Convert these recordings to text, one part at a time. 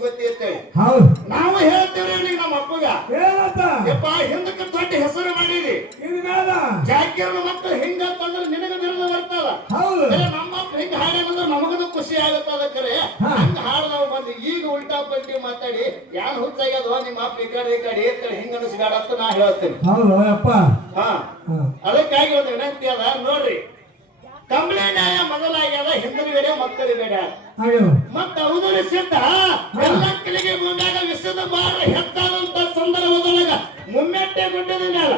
ಗೊತ್ತಿ ಅಂತೇಳಿ ಹೌದು. ನಾವು ಹೇಳ್ತೇವ್ರಿ ನಮ್ಮ ಅಪ್ಪಗ. ಏನಂತ? ಯಪ್ಪ ಹಿಂದಕ್ಕೆ ದೊಡ್ಡ ಹೆಸರು ಮಾಡಿರಿ. ಇನ್ಮೇಲ ಜಾಕಿರ್ ಮಕ್ಕಳು ಹಿಂಗ ಅಂತಂದ್ರೆ ನಿನಗ ವಿರುದ್ಧ ಬರ್ತದ. ಹೌದು. ನಮ್ಮ ಅಪ್ಪ ಹಿಂಗ ಹಾಡ್ಯಾನಂದ್ರೆ ನಮಗದು ಖುಷಿ ಆಗುತ್ತದ ಕರೆ ಹಂಗ ನಾವು ಬಂದು ಈಗ ಉಲ್ಟಾ ಪಲ್ಟಿ ಮಾತಾಡಿ ಯಾನ್ ಹುಚ್ಚಾಗ್ಯದ ನಿಮ್ಮ ಅಪ್ಪ ಈ ಕಡೆ ಈ ಕಡೆ ಏರ್ತೇಳಿ ಹಿಂಗ ಅನಿಸ್ಬೇಡ ಅಂತ ನಾ ಹೇಳ್ತೇನೆ. ಹೌದು ಹಾ. ಅದಕ್ಕಾಗಿ ಒಂದು ವಿನಂತಿ ಅದ ನೋಡ್ರಿ. ಮೊದಲಾಗ್ಯದ ಮಕ್ಕಳು ಮಕ್ಕಳಿಗೆ ಬೇಡ ಮತ್ತ ಉದುರಿ ಸಿದ್ಧ? ಎಲ್ಲಕ್ಕಲಿಗೆ ಮುಂದಾಗ ವಿಶ್ವದ ಬಾಳ ಹೆತ್ತಾದಂತ ಸಂದರ್ಭದೊಳಗ ಮುಮ್ಮೆಟ್ಟೆ ಗುಡ್ಡದ ಮ್ಯಾಲ.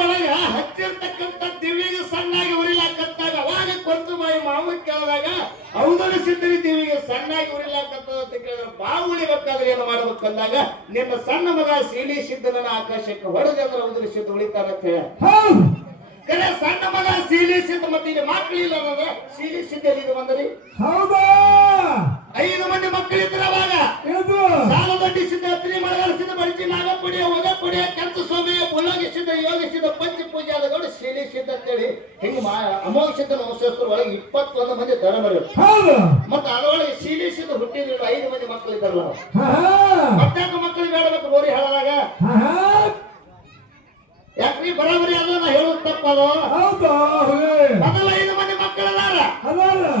ಒಳಗ ಹಚ್ಚಿರ್ತಕ್ಕಂಥ ದಿವಿಗೆ ಸಣ್ಣಾಗಿ ಉರಿಲಾಕತ್ತಾಗ. ಅವಾಗ ಕೊಂತು ಬಾಯಿ ಮಾವು ಕೇಳಿದಾಗ ಔದರ ಸಿದ್ಧರಿ ದಿವಿಗೆ ಸಣ್ಣಾಗಿ ಉರಿಲಾಕತ್ತದ ಅಂತ ಕೇಳಿದ್ರೆ ಬಾವು ಉಳಿಬೇಕಾದ್ರೆ ಏನು ಮಾಡ್ಬೇಕು ಅಂದಾಗ ನಿನ್ನ ಸಣ್ಣ ಮಗ ಸೀಳಿ ಸಿದ್ಧನ ಆಕಾಶಕ್ಕೆ ಹೊಡೆದಂದ್ರೆ ಉದುರಿ ಸಿದ್ಧ ಉಳಿತಾರ ಅಂತ ಹೇಳ ಕರೆ ಸಣ್ಣ ಮಗ ಸೀಲಿಸಿದ್ದ ಮತ್ತೆ ಇಲ್ಲಿ ಮಕ್ಕಳಿಲ್ಲ ನನಗೆ ಸೀಲಿಸಿದ್ದ ಎಲ್ಲಿಗೆ ಬಂದ್ರಿ? ಹೌದಾ? ಐದು ಮಂದಿ ಮಕ್ಕಳಿದ್ರ ಅವಾಗ. ಸಾಲ ಸಾಲದೊಡ್ಡಿ ಸಿದ್ಧ ಹತ್ತಿರಿ ಮಳಗಾಲ ಸಿದ್ಧ ಬಡಿಸಿ ನಾಗಪುಡಿಯ ಒಗಪುಡಿಯ ಕೆಂಚ ಸ್ವಾಮಿಯ ಬುಳ್ಳಾಗಿ ಯೋಗಿಸಿದ ಪಂಚ ಪೂಜೆ ಆದಗಳು ಶೀಲಿ ಸಿದ್ಧ ಅಂತೇಳಿ ಹಿಂಗ ಮಾ ಅಮೋಘ ಸಿದ್ಧ ವಂಶಸ್ಥರ ಒಳಗೆ ಇಪ್ಪತ್ತೊಂದು ಮಂದಿ ಧರ್ಮರು ಮತ್ತೆ ಅದರೊಳಗೆ ಶೀಲಿ ಸಿದ್ಧ ಹುಟ್ಟಿದ ಐದು ಮಂದಿ ಮಕ್ಕಳು ಇದ್ದಾರಲ್ಲ ಹಾ ಹಾ. ಮತ್ತಾಕ ಮಕ್ಕಳಿಗೆ ಬೇಡಬೇಕು ಬೋರಿ ಹೇಳದಾಗ ಹಾ ಹಾ. ಯಾಕ್ರಿ ಬರಾಬರಿ ಅದ ನಾ ಹುಲಿ. ಮೊದಲ ಐದು ಮಂದಿ ಮಕ್ಕಳದಾರ.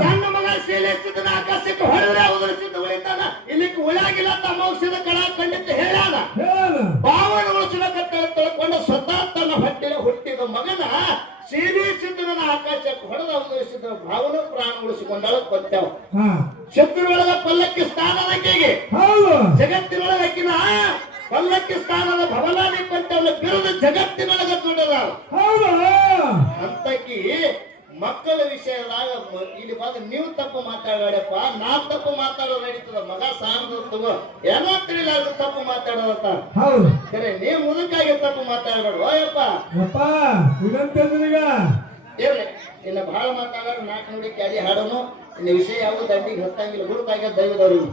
ಸಣ್ಣ ಮಗ ಶೀಲಿ ಸಿದ್ಧನ ಆಕಾಶಕ್ಕೆ ಹೊಡೆದ್ರೆ ಅವರ ಸಿದ್ಧ ಉಳಿತಾನ ಇಲ್ಲಿಕ್ಕೆ ಉಳಾಗಿಲ್ಲ ಅಂತ ಅಮೋಘ ಕಡ ಖಂಡಿತ ಹೇಳ್ಯಾನ ಹೇಳು. ಪಾವನ ಉಳಿಸಲಕತ್ತ ತಿಳ್ಕೊಂಡು ಸ್ವತಃ ತನ್ನ ಹೊಟ್ಟೆಯ ಹುಟ್ಟಿದ ಮಗನ ಸೀನಿ ಸಿದ್ಧನ ಆಕಾಶಕ್ಕೆ ಹೊಡೆದ ಉಳಿಸಿದ ಭಾವನ ಪ್ರಾಣ ಉಳಿಸಿಕೊಂಡಾಳ ಕೊಟ್ಟೆವ ಶತ್ರುವೊಳಗ ಪಲ್ಲಕ್ಕಿ ಸ್ಥಾನದಕ್ಕೆಗೆ ಜಗತ್ತಿನೊಳಗ ಅಕ್ಕಿನ ಪಲ್ಲಕ್ಕಿ ಸ್ಥಾನದ ಭವನಾನಿ ಕೊಟ್ಟವಳ ಬಿರುದು ಜಗತ್ತಿನೊಳಗ ದೊಡ್ಡದ ಹೌದು? ಅಂತಕಿ ಮಕ್ಕಳ ವಿಷಯದಾಗ ಇಲ್ಲಿ ಬಂದು ನೀವು ತಪ್ಪು ಮಾತಾಡಪ್ಪ ನಾ ತಪ್ಪು ಮಾತಾಡೋದು ನಡೀತದ ಮಗ ತಗೋ. ಏನೋ ತಿಳಿಲಾರ್ದು ತಪ್ಪು ಮಾತಾಡೋದತ್ತ ಹೌದು. ಸರಿ ನೀವು ಮುದುಕಾಗಿ ತಪ್ಪು ಮಾತಾಡಬೇಡ. ಓಯಪ್ಪ. ಇರ್ಲಿ. ಇನ್ನ ಬಹಳ ಮಾತಾಡೋರು ನಾಲ್ಕು ನೋಡಿ ಕ್ಯಾಲಿ ಹಾಡೋನು. ಇನ್ನು ವಿಷಯ ಯಾವುದು ದಂಡಿಗೆ ಹತ್ತಂಗಿಲ್ಲ ಗುರುತಾಗ ದೈವದವ್ರಿಗೆ